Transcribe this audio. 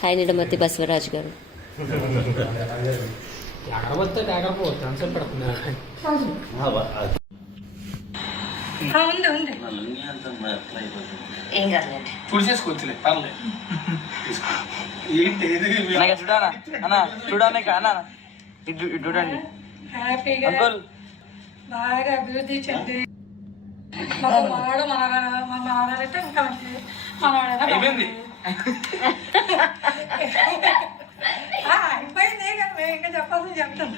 Hi నిడమతి Basavaraj గారు. ఏం కాదులేండి, చూసేసుకోవచ్చులే పర్లేదు. చూడానా అన్న, చూడానే అన్న, ఇటు చూడండి. హ్యాపీగా బాగా అభివృద్ధి చెంది మనవాడు మనవాడంటే ఇంకా మంచిది. అయిపోయింది అయిపోయింది, కానీ మేము ఇంకా చెప్పాల్సింది చెప్తాం.